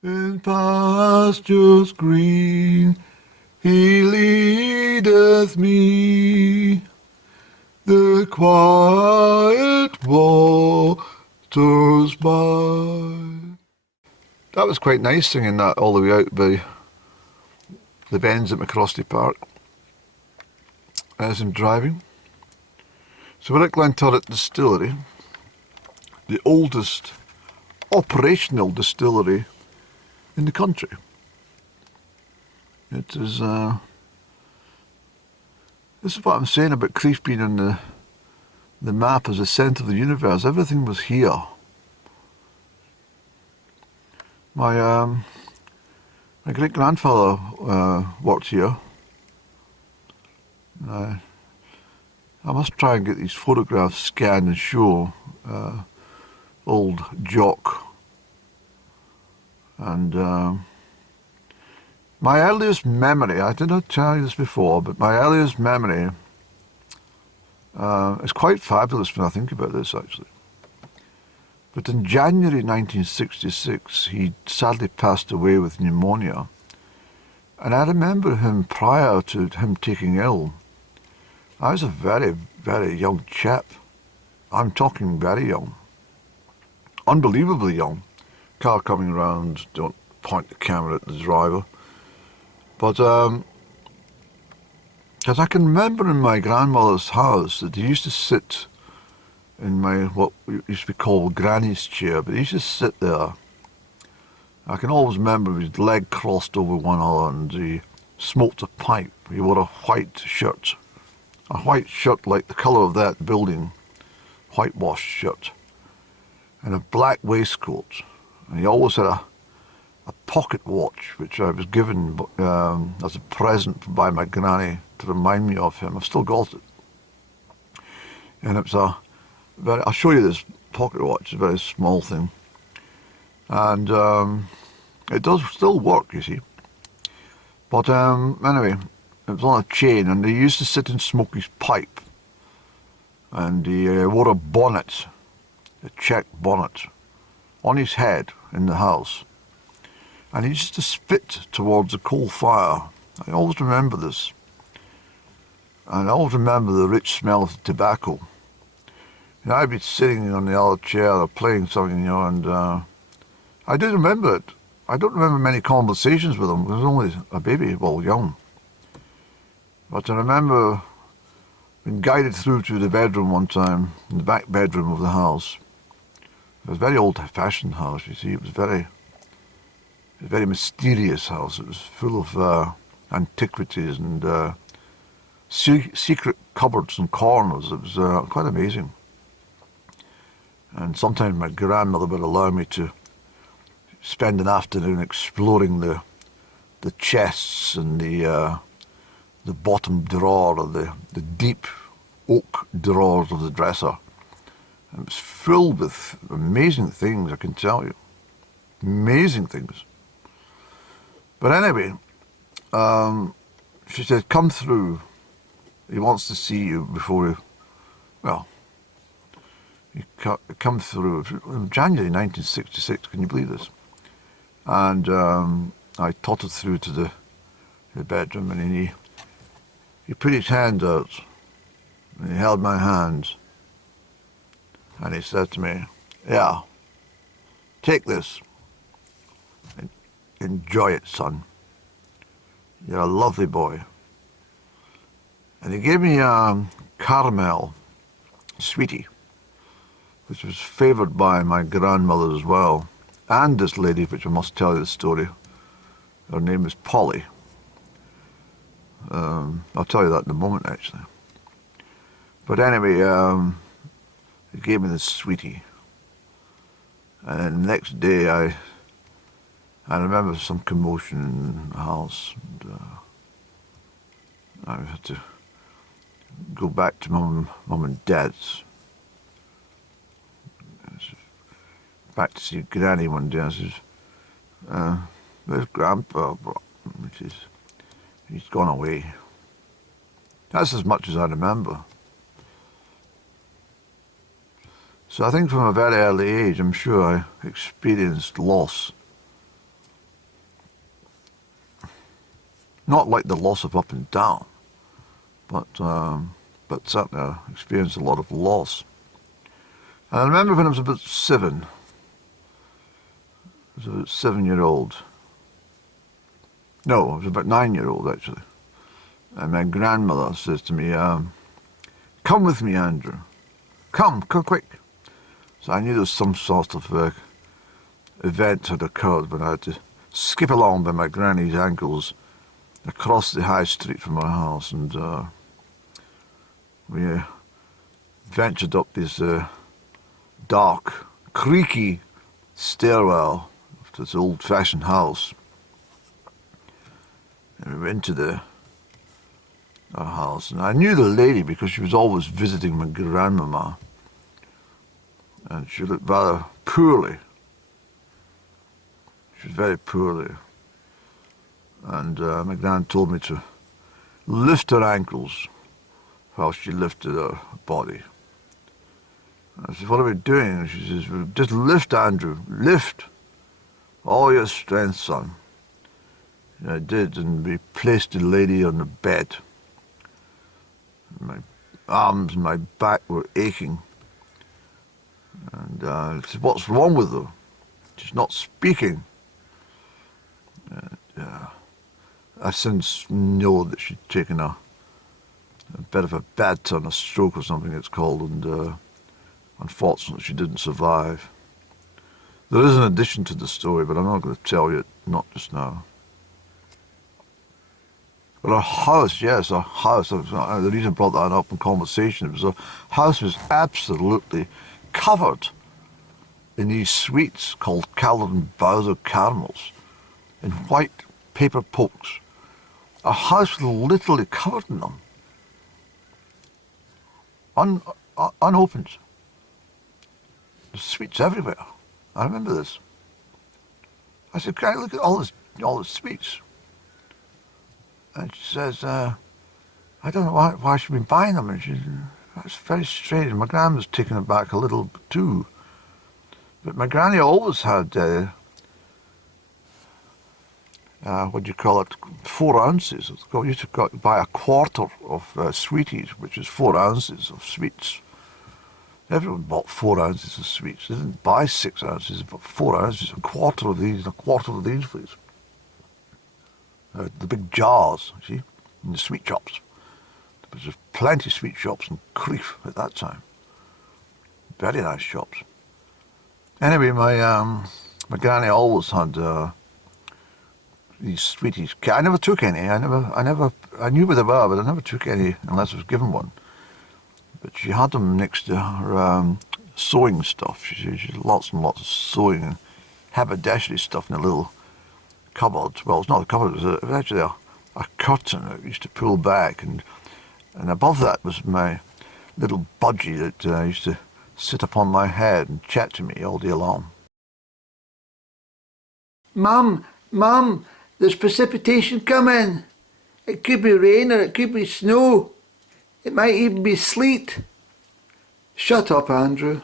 In pastures green he leadeth me, the quiet waters by. That was quite nice singing that all the way out by the bends at McCrosty Park as I'm driving. So we're at Glen Turret Distillery, the oldest operational distillery in the country. It is, this is what I'm saying about Crieff being on the map as the centre of the universe. Everything was here. My great-grandfather worked here. I must try and get these photographs scanned and show old Jock. And my earliest memory, I did not tell you this before, but my earliest memory is quite fabulous when I think about this, actually. But in January 1966, he sadly passed away with pneumonia. And I remember him prior to him taking ill. I was a very, very young chap. I'm talking very young. Unbelievably young. Car coming round, don't point the camera at the driver. But, because I can remember in my grandmother's house that he used to sit in what used to be called Granny's chair, but he used to sit there. I can always remember his leg crossed over one other and he smoked a pipe. He wore a white shirt like the colour of that building, whitewashed shirt, and a black waistcoat. And he always had a pocket watch, which I was given as a present by my granny to remind me of him. I've still got it. And it's I'll show you this pocket watch, it's a very small thing. And it does still work, you see. But anyway, it was on a chain, and he used to sit and smoke his pipe. And he wore a bonnet, a check bonnet, on his head in the house. And he used to spit towards the coal fire. I always remember this. And I always remember the rich smell of the tobacco. And I'd be sitting on the other chair or playing something, and I do remember it. I don't remember many conversations with him. I was only a baby, well, young. But I remember being guided through to the bedroom one time, in the back bedroom of the house. It was a very old-fashioned house, you see. It was a very mysterious house. It was full of antiquities and secret cupboards and corners. It was quite amazing. And sometimes my grandmother would allow me to spend an afternoon exploring the chests and the bottom drawer or the deep oak drawers of the dresser. And it was filled with amazing things, I can tell you. Amazing things. But anyway, she said, come through. He wants to see you before you come through. January 1966, can you believe this? And I tottered through to the bedroom, and he put his hand out, and he held my hand, and he said to me, yeah, take this, and enjoy it, son. You're a lovely boy. And he gave me a caramel sweetie, which was favoured by my grandmother as well, and this lady, which I must tell you the story. Her name is Polly. I'll tell you that in a moment, actually. But anyway, he gave me this sweetie. And then the next day, I remember some commotion in the house. And, I had to go back to mum and dad's. Back to see Granny one day. I says, where's Grandpa? He's gone away. That's as much as I remember. So I think from a very early age, I'm sure I experienced loss. Not like the loss of up and down, but certainly I experienced a lot of loss. And I remember when I was about 7, I was about 7-year-old. No, I was about 9-year-old actually. And my grandmother says to me, "Come with me, Andrew. Come quick." So I knew there was some sort of event had occurred when I had to skip along by my granny's ankles across the high street from my house, and we ventured up this dark, creaky stairwell of this old-fashioned house. And we went into our house, and I knew the lady because she was always visiting my grandmama, and she looked rather poorly. She was very poorly, and my gran told me to lift her ankles while she lifted her body. I said, "What are we doing?" And she says, "Well, just lift, Andrew, lift. All your strength, son." And I did, and we placed the lady on the bed. My arms and my back were aching. And I said, "What's wrong with her? She's not speaking." I since know that she'd taken a bit of a bad turn, a stroke or something it's called, and unfortunately she didn't survive. There is an addition to the story, but I'm not going to tell you it, not just now. But our house, yes, our house, the reason I brought that up in conversation was our house was absolutely covered in these sweets called Calvin Bowser caramels in white paper pokes. Our house was literally covered in them, unopened. There's sweets everywhere. I remember this. I said, "Granny, look at all the sweets." And she says, "I don't know why she's been buying them." And she said, "That's very strange." My gran was taken aback a little too. But my granny always had, what do you call it, 4 ounces. You used to buy a quarter of sweeties, which is 4 ounces of sweets. Everyone bought 4 ounces of sweets. They didn't buy 6 ounces, but 4 ounces, a quarter of these, please. The big jars, see, in the sweet shops. There was plenty of sweet shops in Crieff at that time. Very nice shops. Anyway, my granny always had these sweeties. I never took any. I knew where they were, but I never took any unless I was given one. But she had them next to her sewing stuff. She had lots and lots of sewing and haberdashery stuff in a little cupboard. Well, it's not a cupboard, it was actually a curtain that we used to pull back, and above that was my little budgie that used to sit upon my head and chat to me all day long. Mum, there's precipitation coming. It could be rain or it could be snow. It might even be sleet. Shut up, Andrew.